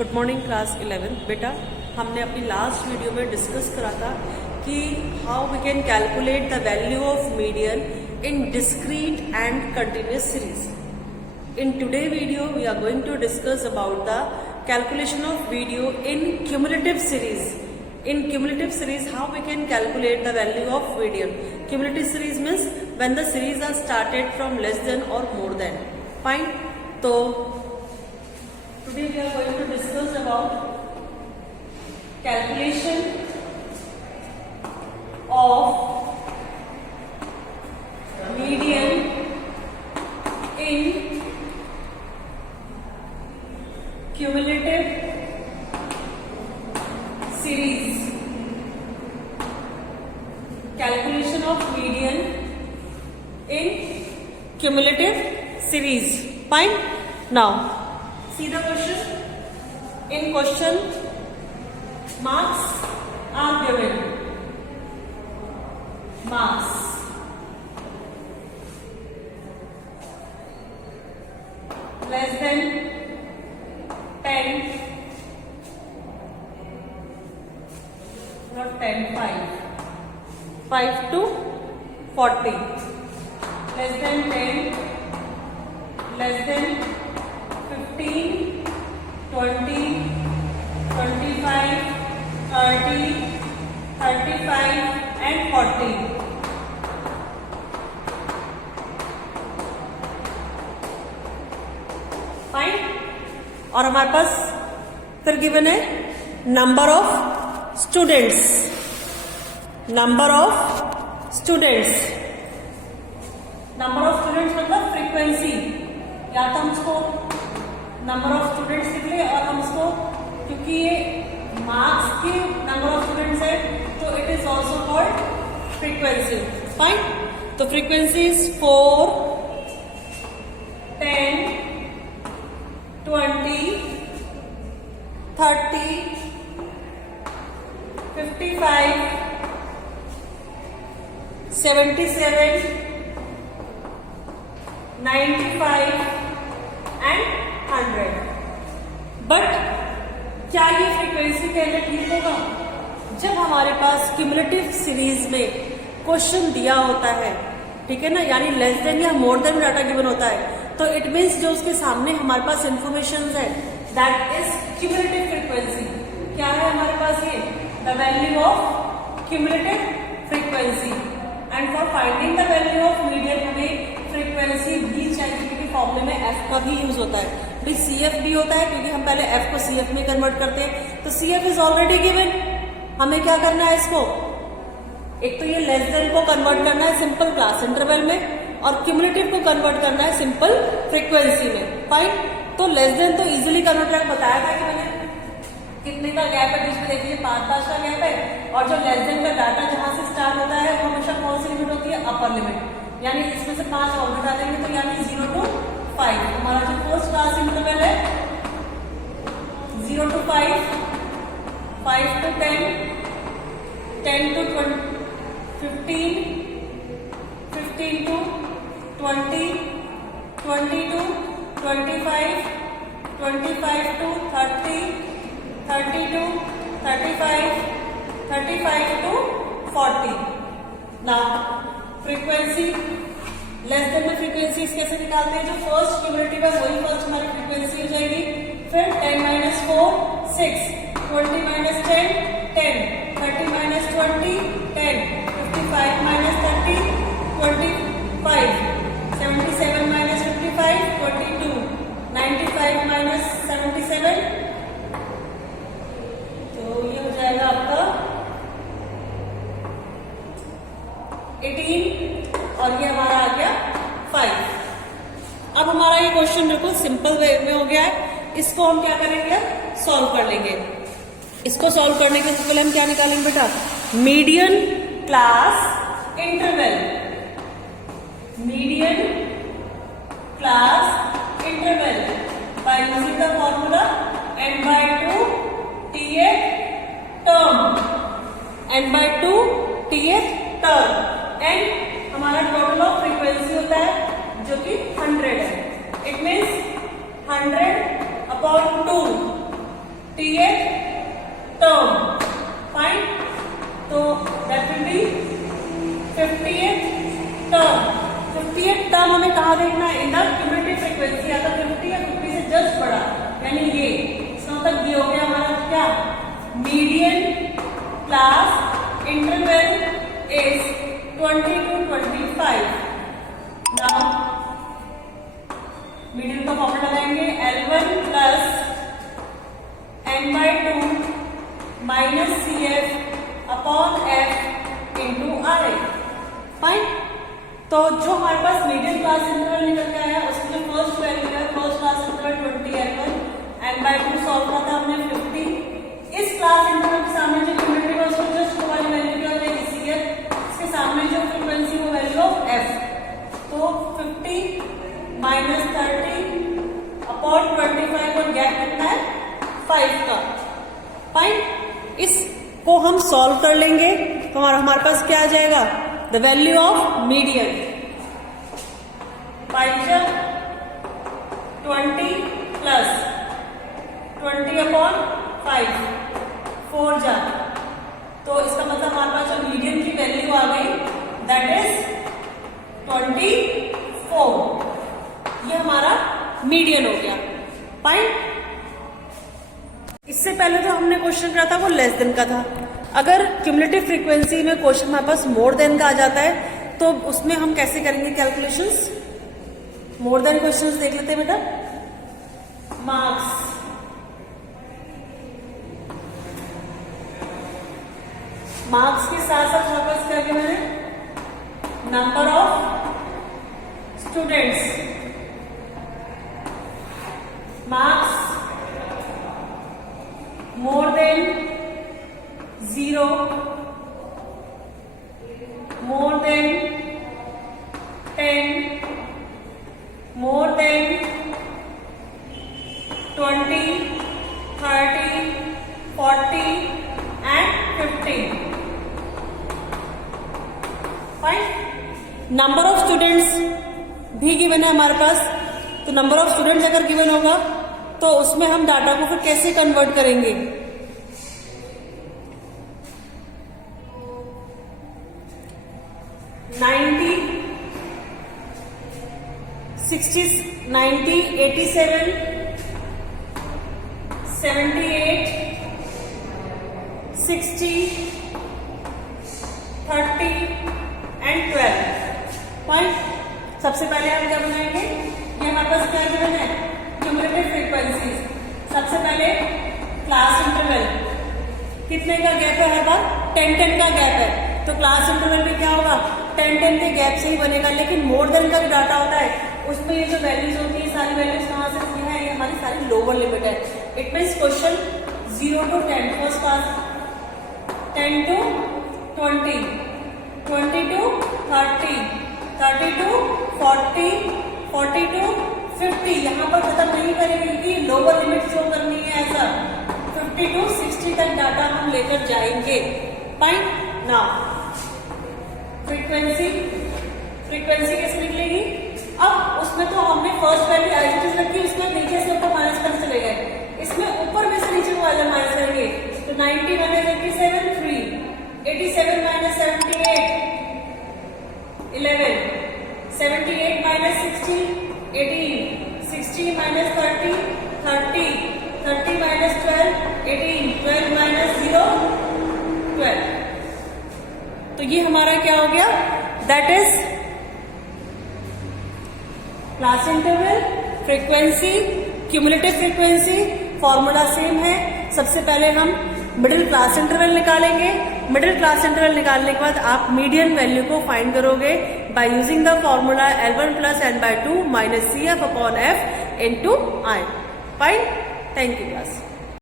Good morning class 11। बेटा, हमने अपनी लास्ट वीडियो में डिस्कस करा था कि how we can calculate the value of median in discrete and continuous series. In today video we are going to discuss about the calculation of video in cumulative series. In cumulative series, how we can calculate the value of median? Cumulative series means when the series are started from less than or more than. Fine. So today we are going to discuss about calculation of median in cumulative series. Calculation of median in cumulative series. Fine. Now see the question. In question, marks are given. Marks less than 10, not 10, 5 to 40, less than 10, less than 15, 20, 25, 30, 35 and 40. Fine. और हमारे पास फिर given है number of students. Number of students, number of students मतलब frequency. या तो हम इसको number of students लिख ले और हम इसको, क्योंकि ये मार्क्स के नंबर ऑफ स्टूडेंट्स है तो it is also called frequency. Fine. तो फ्रीक्वेंसी इज 4, 10, 20, 30, 55, 77, 95 एंड 100। बट क्या ये फ्रीक्वेंसी कहना ठीक होगा? जब हमारे पास क्यूमुलेटिव सीरीज में क्वेश्चन दिया होता है, ठीक है ना, यानी लेस देन या मोर देन डाटा गिवन होता है, तो इट मीन्स जो उसके सामने हमारे पास इंफॉर्मेशन है दैट इज क्यूमुलेटिव फ्रीक्वेंसी। क्या है हमारे पास? ये the value of cumulative frequency. And for finding the value of median हमें फ्रीक्वेंसी भी चाहिए, क्योंकि फॉर्मूले में एफ का भी यूज होता है। भाई सीएफ भी होता है क्योंकि हम पहले एफ को सीएफ में कन्वर्ट करते हैं। तो सीएफ इज ऑलरेडी गिवन, हमें क्या करना है इसको? एक तो ये लेस देन को कन्वर्ट करना है सिंपल क्लास इंटरवल में, और क्यूमुलेटिव को कन्वर्ट करना है सिंपल फ्रीक्वेंसी में। फाइन। तो लेस देन तो इजीली कन्वर्ट बताया था कि मैंने कितने का गैप है बीच में, देखिए 5 का गैप है। और जो लेस देन का डाटा जहां से स्टार्ट होता है वो हमेशा कौन सी लिमिट होती है? Upper limit. यानी इसमें से 5 और घटा देंगे तो यानी 0 to 5। हमारा जो फर्स्ट क्लास इंटरवल है 0 to 5, 5 to 10, 10 to 15, 15 to 20, 20 to 25, 25 to 30, 30 to 35, 35 to 40। Now frequency less than में फ्रीक्वेंसी कैसे निकालते हैं? जो फर्स्ट क्यूमुलेटिव है वही फर्स्ट हमारी फ्रीक्वेंसी हो जाएगी। फिर 10 - 4 6, 20 - 10 10, 30 - 20 10, 55 - 30 25, 77 - 55 22, 95 - 77, तो ये हो जाएगा आपका 18 और ये हमारा आ गया 5। अब हमारा ये क्वेश्चन बिल्कुल सिंपल वे में हो गया है। इसको हम क्या करेंगे? सॉल्व कर लेंगे। इसको सॉल्व करने के पहले हम क्या निकालेंगे बेटा? Median class interval. Median class interval by using the formula n/2 tth term, n/2 tth term. And हमारा टोटल ऑफ फ्रीक्वेंसी होता है जो कि 100 है। इट मीन्स 100/2 टर्म हमें कहाँ देखना है, इन द क्यूमुलेटिव फ्रीक्वेंसी, अगर 50 या 50 से जस्ट बड़ा, यानी ये इसका मतलब ये हो गया हमारा क्या, median class interval is 20 to 25. Now median का फॉर्मूला लगाएंगे, L1 plus n/2 minus CF upon F into I. Fine. तो जो हमारे पास मीडियम क्लास इंटरवल निकल के आया, उसकी जो फर्स्ट वैल्यू है, first class interval 20 L1, n/2 solve किया था हमने 50. इस क्लास इंटरवल के सामने जो क्यूमुलेटिव है उसको जस्ट वाली वैल्यू क्या हो जाएगी, CF. इसके सामने जो फ्रीक्वेंसी वो वैल्यू ऑफ F. तो 50 माइनस 30 अपॉन 25 और गैप कितना है 5 का. फाइन. इसको हम सॉल्व कर लेंगे तो हमारे पास क्या आ जाएगा, the value of median 5 20 plus 20 upon 5 4 जा. तो इसका मतलब हमारे पास जो मीडियन की वैल्यू आ गई दैट इज 24. ये हमारा मीडियन हो गया. फाइन. इससे पहले जो हमने क्वेश्चन करा था वो लेस देन का था. अगर क्यूमुलेटिव फ्रीक्वेंसी में क्वेश्चन हमारे पास मोर देन का आ जाता है तो उसमें हम कैसे करेंगे कैलकुलेशंस. मोर देन क्वेश्चंस देख लेते हैं बेटा. मार्क्स, मार्क्स के साथ साथ हमारे पास क्या किया मैंने, number of students. Marks more than 0, more than 10, more than 20, 30, 40 and 50. Fine. Number of students भी गिवन है हमारे पास. तो नंबर ऑफ स्टूडेंट्स अगर गिवन होगा तो उसमें हम डाटा को फिर कैसे कन्वर्ट करेंगे. $90, $60, $90, $87, $78, $60, $30 and $12. फाइन. सबसे पहले हम क्या बनाएंगे, ये हमारे पास क्या गिवन है, क्यूमुलेटिव फ्रीक्वेंसी. सबसे पहले क्लास इंटरवल कितने का गैप है, हर बार 10-10 का गैप है. तो क्लास इंटरवल में क्या होगा, 10-10 के गैप से ही बनेगा. लेकिन मोर देन का जो डाटा होता है उसमें ये जो वैल्यूज होती है सारी वैल्यूज कहाँ से है, ये हमारी सारी लोअर लिमिट है. It means question 0 to 10, first class 10 to 20, 20 to 30, 30 to 40, 40 to 50. यहाँ पर खत्म नहीं करेंगे कि लोअर लिमिट शो करनी है ऐसा. 50 to 60 तक डाटा हम लेकर जाएंगे. फाइन. नाउ फ्रीक्वेंसी, फ्रीक्वेंसी कैसे निकलेगी. अब उसमें तो हमने फर्स्ट वैल्यू एज रखी, उसमें नीचे से ऊपर माइनस कर चले गए. इसमें ऊपर में से नीचे को वाला माइनस करेंगे. तो 90 minus 87 3, 87 minus 78 11, 78 minus 60 18, 60 minus 30 30, 30 minus 12 18, 12 minus 0 12. तो ये हमारा क्या हो गया, that is class interval, frequency, cumulative frequency. Formula same है. सबसे पहले हम मिडिल क्लास इंटरवल निकालेंगे. मिडिल क्लास इंटरवल निकालने के बाद आप मीडियन वैल्यू को फाइंड करोगे by using the formula L1 plus n/2 minus CF upon F into I. Fine. Thank you class.